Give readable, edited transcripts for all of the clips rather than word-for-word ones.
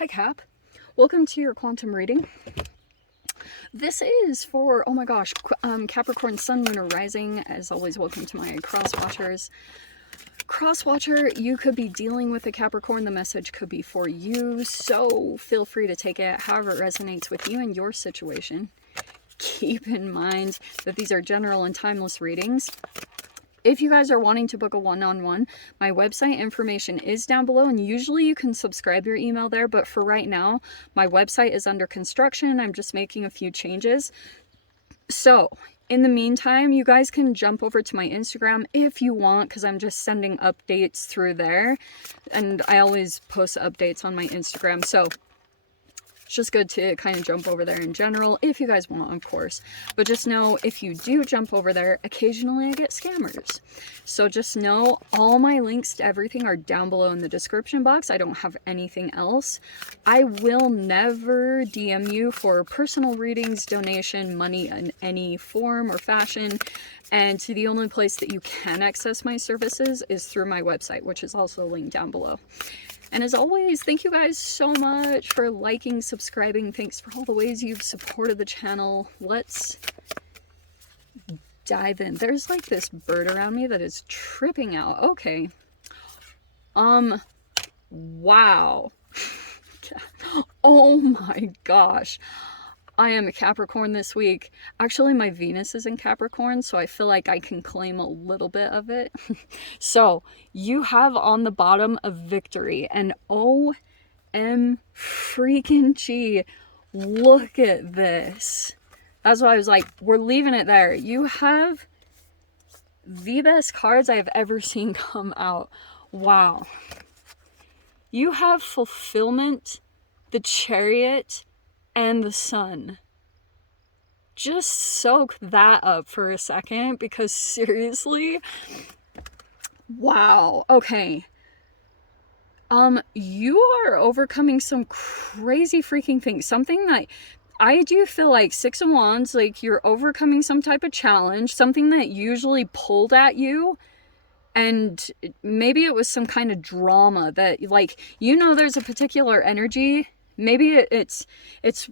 Hi Cap, welcome to your quantum reading. This is for, oh my gosh, Capricorn, Sun, Moon, or Rising. As always, welcome to my cross watchers. Cross watcher, you could be dealing with a Capricorn. The message could be for you, so feel free to take it however it resonates with you and your situation. Keep in mind that these are general and timeless readings. If you guys are wanting to book a one-on-one, my website information is down below, and usually you can subscribe your email there, but for right now, my website is under construction. I'm just making a few changes. So, in the meantime, you guys can jump over to my Instagram if you want, because I'm just sending updates through there, and I always post updates on my Instagram, so it's just good to kind of jump over there in general, if you guys want, of course. But just know, if you do jump over there, occasionally I get scammers. So just know, all my links to everything are down below in the description box. I don't have anything else. I will never DM you for personal readings, donation, money in any form or fashion. And the only place that you can access my services is through my website, which is also linked down below. And as always, thank you guys so much for liking, subscribing. Thanks for all the ways you've supported the channel. Let's dive in. There's like this bird around me that is tripping out. Okay. Wow. Oh my gosh. I am a Capricorn this week. Actually, my Venus is in Capricorn, so I feel like I can claim a little bit of it. So, you have on the bottom a victory, and OM freaking G, look at this. That's why I was like, we're leaving it there. You have the best cards I've ever seen come out. Wow. You have fulfillment, the Chariot, and the Sun. Just soak that up for a second, because seriously, wow. Okay, you are overcoming some crazy freaking things, something that I do feel like Six of Wands, like you're overcoming some type of challenge, something that usually pulled at you. And maybe it was some kind of drama that, like, you know, there's a particular energy. Maybe it's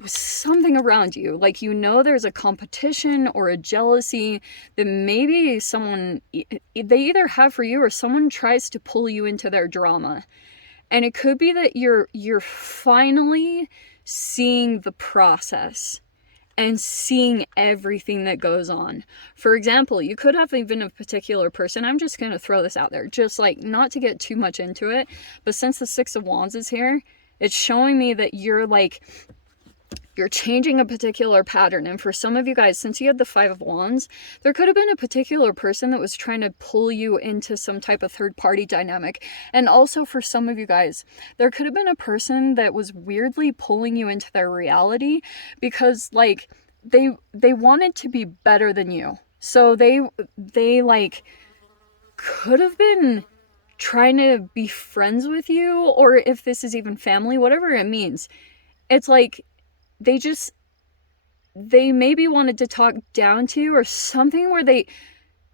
something around you, like, you know, there's a competition or a jealousy that maybe someone, they either have for you, or someone tries to pull you into their drama. And it could be that you're finally seeing the process and seeing everything that goes on. For example, you could have even a particular person, I'm just going to throw this out there, just like not to get too much into it, but since the Six of Wands is here, it's showing me that you're changing a particular pattern. And for some of you guys, since you had the Five of Wands, there could have been a particular person that was trying to pull you into some type of third-party dynamic. And also for some of you guys, there could have been a person that was weirdly pulling you into their reality, because like they wanted to be better than you. So they like could have been trying to be friends with you, or if this is even family, whatever it means. It's like they maybe wanted to talk down to you or something, where they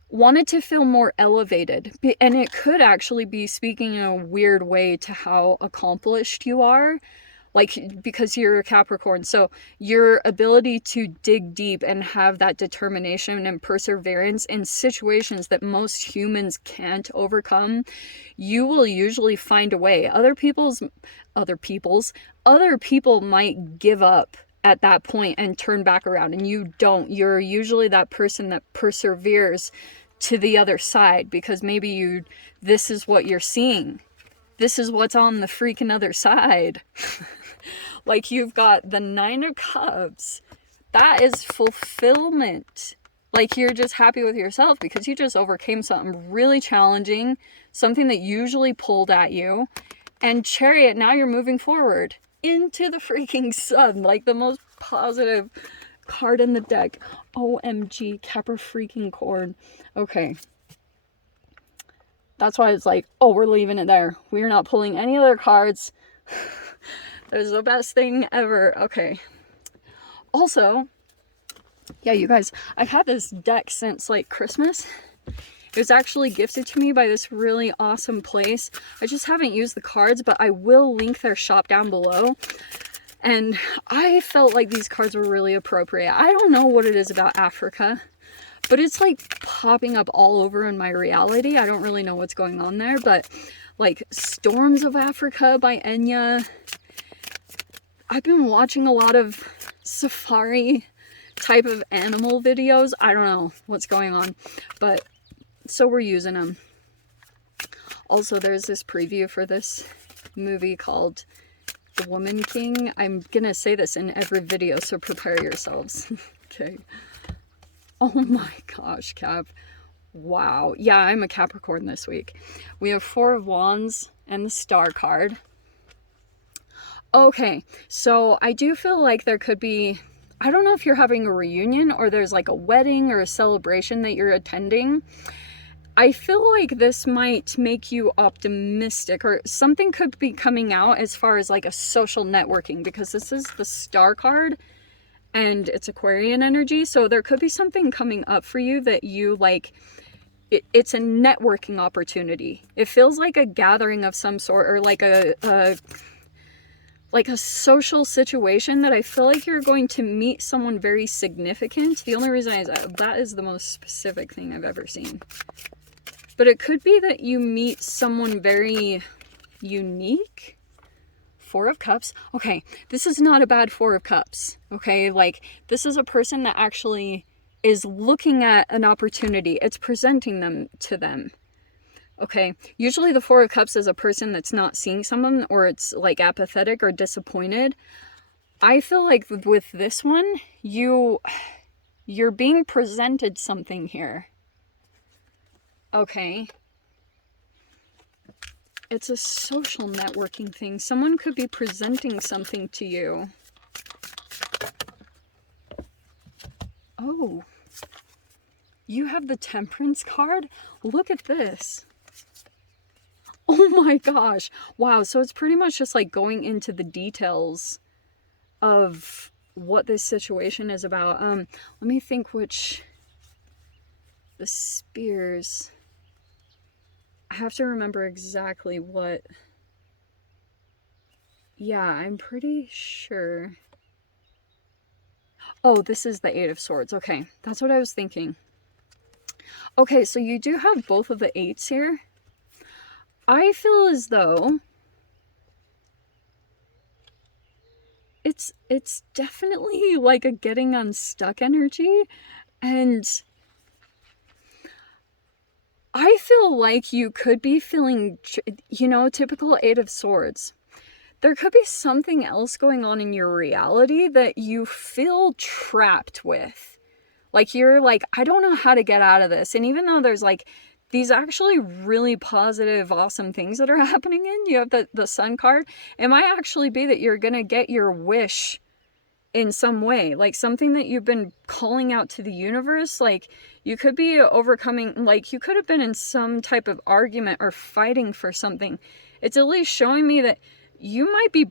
wanted to feel more elevated. And it could actually be speaking in a weird way to how accomplished you are, like, because you're a Capricorn. So your ability to dig deep and have that determination and perseverance in situations that most humans can't overcome, you will usually find a way. Other people might give up at that point and turn back around, and you don't. You're usually that person that perseveres to the other side, because maybe this is what you're seeing. This is what's on the freaking other side. Like, you've got the Nine of Cups. That is fulfillment. Like, you're just happy with yourself because you just overcame something really challenging, something that usually pulled at you. And Chariot, now you're moving forward into the freaking sun, like the most positive card in the deck. OMG, Capra freaking corn. Okay. That's why it's like, oh, we're leaving it there. We're not pulling any other cards. That is the best thing ever. Okay. Also, yeah, you guys, I've had this deck since like Christmas, It was actually gifted to me by this really awesome place. I just haven't used the cards, but I will link their shop down below. And I felt like these cards were really appropriate. I don't know what it is about Africa, but it's like popping up all over in my reality. I don't really know what's going on there, but like Storms of Africa by Enya. I've been watching a lot of safari type of animal videos. I don't know what's going on, but so we're using them. Also, there's this preview for this movie called The Woman King. I'm gonna say this in every video, so prepare yourselves. Okay. Oh my gosh, Cap. Wow. Yeah, I'm a Capricorn this week. We have 4 of Wands and the Star card. Okay, so I do feel like there could be, I don't know if you're having a reunion or there's like a wedding or a celebration that you're attending. I feel like this might make you optimistic, or something could be coming out as far as like a social networking, because this is the Star card and it's Aquarian energy. So there could be something coming up for you that you like, it's a networking opportunity. It feels like a gathering of some sort, or like a social situation that I feel like you're going to meet someone very significant. The only reason is that is the most specific thing I've ever seen. But it could be that you meet someone very unique. 4 of Cups. Okay, this is not a bad 4 of Cups. Okay, like this is a person that actually is looking at an opportunity. It's presenting them to them. Okay, usually the 4 of Cups is a person that's not seeing someone, or it's like apathetic or disappointed. I feel like with this one, you're being presented something here. Okay. It's a social networking thing. Someone could be presenting something to you. Oh. You have the Temperance card? Look at this. Oh my gosh. Wow, so it's pretty much just like going into the details of what this situation is about. Let me think which... The Spears... I have to remember exactly what... Yeah, I'm pretty sure. Oh, this is the 8 of Swords. Okay, that's what I was thinking. Okay, so you do have both of the 8s here. I feel as though it's definitely like a getting unstuck energy, and I feel like you could be feeling, you know, typical 8 of Swords. There could be something else going on in your reality that you feel trapped with. Like you're like, I don't know how to get out of this. And even though there's like these actually really positive, awesome things that are happening in, you have the Sun card, it might actually be that you're going to get your wish in some way, like something that you've been calling out to the universe. Like you could be overcoming, like you could have been in some type of argument or fighting for something. It's at least showing me that you might be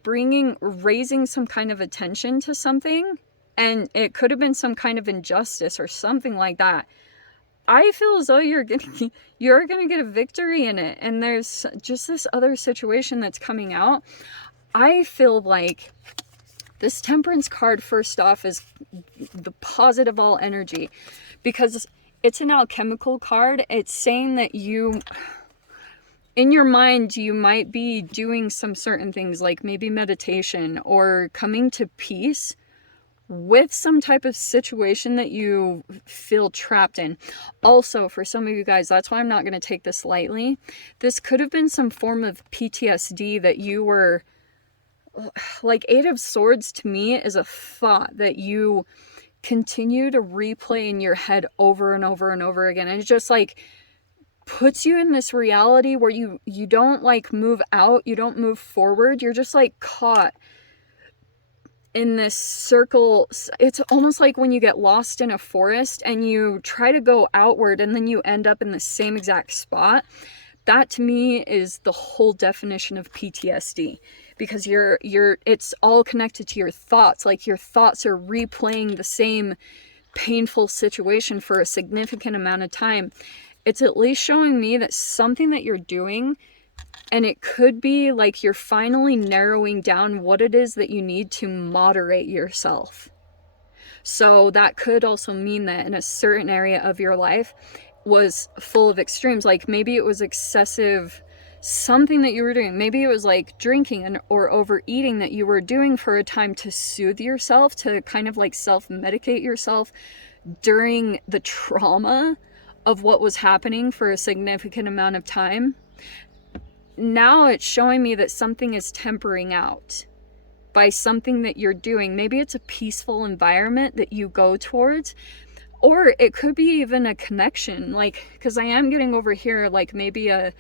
raising some kind of attention to something, and it could have been some kind of injustice or something like that. I feel as though you're gonna get a victory in it, and there's just this other situation that's coming out. I feel like this Temperance card, first off, is the positive all energy, because it's an alchemical card. It's saying that you, in your mind, you might be doing some certain things, like maybe meditation or coming to peace with some type of situation that you feel trapped in. Also, for some of you guys, that's why I'm not going to take this lightly. This could have been some form of PTSD that you were... Like 8 of Swords to me is a thought that you continue to replay in your head over and over and over again. And it just like puts you in this reality where you don't like move out, you don't move forward. You're just like caught in this circle. It's almost like when you get lost in a forest and you try to go outward and then you end up in the same exact spot. That to me is the whole definition of PTSD, because it's all connected to your thoughts. Like your thoughts are replaying the same painful situation for a significant amount of time. it's at least showing me that something that you're doing, and it could be like you're finally narrowing down what it is that you need to moderate yourself. So that could also mean that in a certain area of your life was full of extremes. Like maybe it was excessive something that you were doing. Maybe it was like drinking or overeating that you were doing for a time to soothe yourself, to kind of like self-medicate yourself during the trauma of what was happening for a significant amount of time. Now it's showing me that something is tempering out by something that you're doing. Maybe it's a peaceful environment that you go towards, or it could be even a connection, like, because I am getting over here like maybe a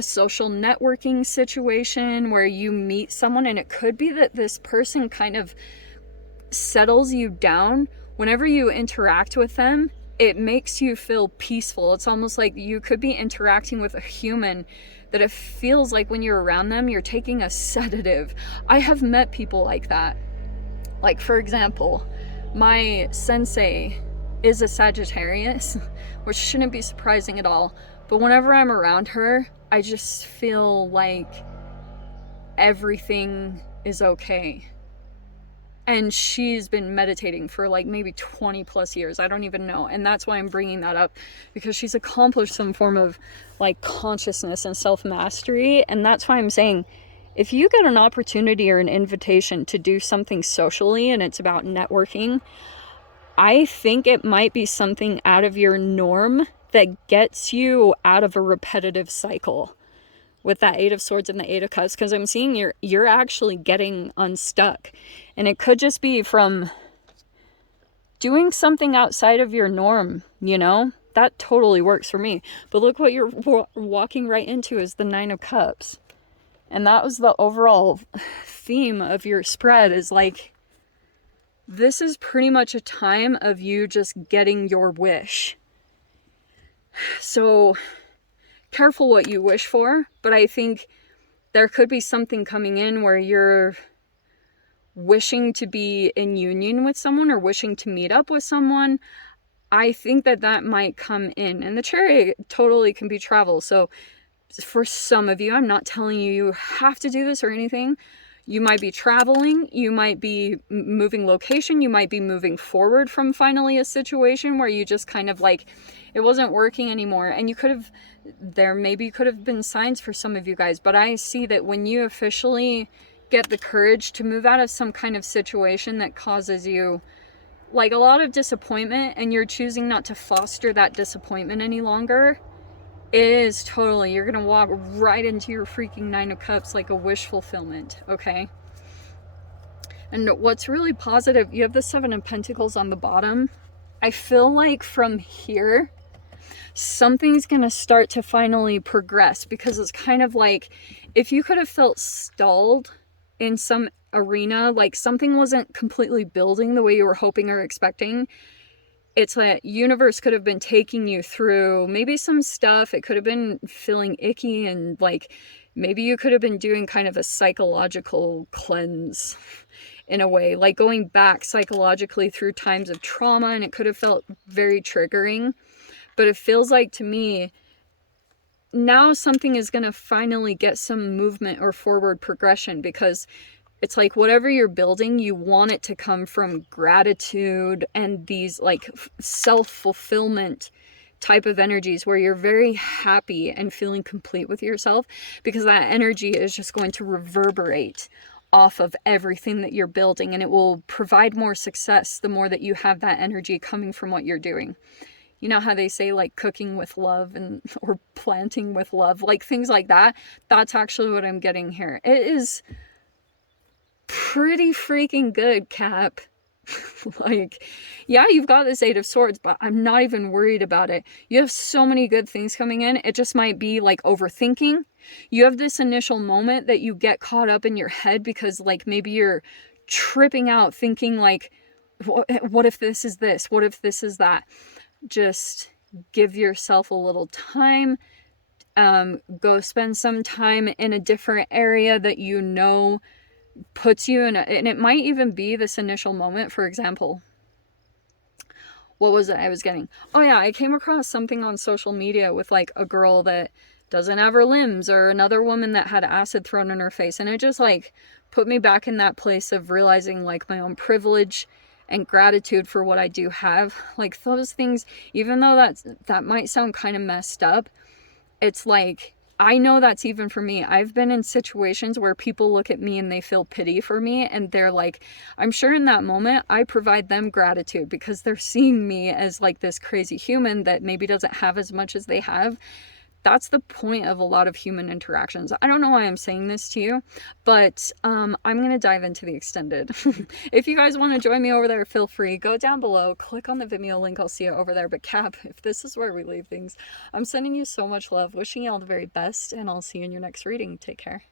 social networking situation where you meet someone, and it could be that this person kind of settles you down. Whenever you interact with them, it makes you feel peaceful. It's almost like you could be interacting with a human that it feels like when you're around them, you're taking a sedative. I have met people like that. Like, for example, my sensei is a Sagittarius, which shouldn't be surprising at all. But whenever I'm around her, I just feel like everything is okay. And she's been meditating for like maybe 20 plus years. I don't even know. And that's why I'm bringing that up, because she's accomplished some form of like consciousness and self-mastery. And that's why I'm saying, if you get an opportunity or an invitation to do something socially and it's about networking, I think it might be something out of your norm that gets you out of a repetitive cycle with that Eight of Swords and the Eight of Cups, because I'm seeing you're actually getting unstuck. And it could just be from doing something outside of your norm, you know? That totally works for me. But look what you're walking right into is the Nine of Cups. And that was the overall theme of your spread, is like, this is pretty much a time of you just getting your wish. So careful what you wish for, but I think there could be something coming in where you're wishing to be in union with someone or wishing to meet up with someone. I think that might come in. And the Chariot totally can be travel. So for some of you, I'm not telling you you have to do this or anything. You might be traveling, you might be moving location, you might be moving forward from finally a situation where you just kind of like, it wasn't working anymore. And you could have, there maybe could have been signs for some of you guys, but I see that when you officially get the courage to move out of some kind of situation that causes you like a lot of disappointment, and you're choosing not to foster that disappointment any longer, it is totally, you're gonna walk right into your freaking Nine of Cups like a wish fulfillment, okay? And what's really positive, you have the Seven of Pentacles on the bottom. I feel like from here, something's gonna start to finally progress, because it's kind of like, if you could have felt stalled in some arena, like something wasn't completely building the way you were hoping or expecting, it's like universe could have been taking you through maybe some stuff. It could have been feeling icky, and like maybe you could have been doing kind of a psychological cleanse in a way, like going back psychologically through times of trauma, and it could have felt very triggering. But it feels like to me now something is going to finally get some movement or forward progression, because it's like whatever you're building, you want it to come from gratitude and these like self-fulfillment type of energies where you're very happy and feeling complete with yourself, because that energy is just going to reverberate off of everything that you're building, and it will provide more success the more that you have that energy coming from what you're doing. You know how they say like cooking with love and or planting with love, like things like that. That's actually what I'm getting here. It is pretty freaking good, Cap. Like, yeah, you've got this Eight of Swords, but I'm not even worried about it. You have so many good things coming in. It just might be like overthinking. You have this initial moment that you get caught up in your head because like maybe you're tripping out thinking like, what if this is this? What if this is that? Just give yourself a little time. Go spend some time in a different area that you know puts you in a, and it might even be this initial moment. For example, what was it I was getting? Oh yeah, I came across something on social media with like a girl that doesn't have her limbs, or another woman that had acid thrown in her face, and it just like put me back in that place of realizing like my own privilege and gratitude for what I do have. Like those things, even though that might sound kind of messed up, it's like, I know that's even for me. I've been in situations where people look at me and they feel pity for me, and they're like, I'm sure in that moment I provide them gratitude because they're seeing me as like this crazy human that maybe doesn't have as much as they have. That's the point of a lot of human interactions. I don't know why I'm saying this to you, but I'm going to dive into the extended. If you guys want to join me over there, feel free. Go down below, click on the Vimeo link. I'll see you over there. But Cap, if this is where we leave things, I'm sending you so much love, wishing you all the very best, and I'll see you in your next reading. Take care.